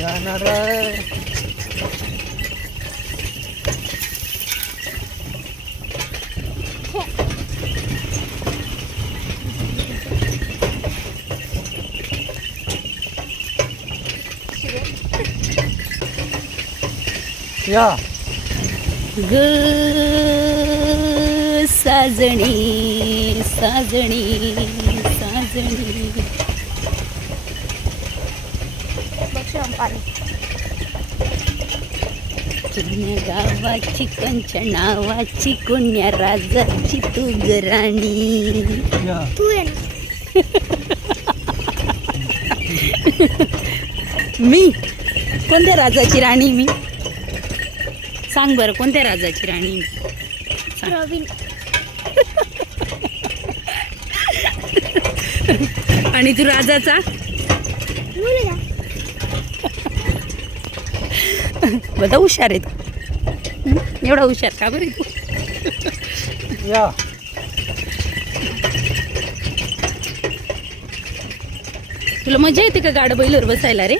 जाणार या. ग साजणी साजणी साजणी. गावाची कंच्या नावाची कोण्या राजाची तू गराणी या. मी? कोणत्या राजाची राणी मी? सांग बरं कोणत्या राजाची राणी मी? प्रवीण आणि तू राजाचा? बघा हुशार आहे तू हं? एवढा हुशार का बरं आहे तू? या. तुला मजा येते का गाड बैलवर बसायला रे?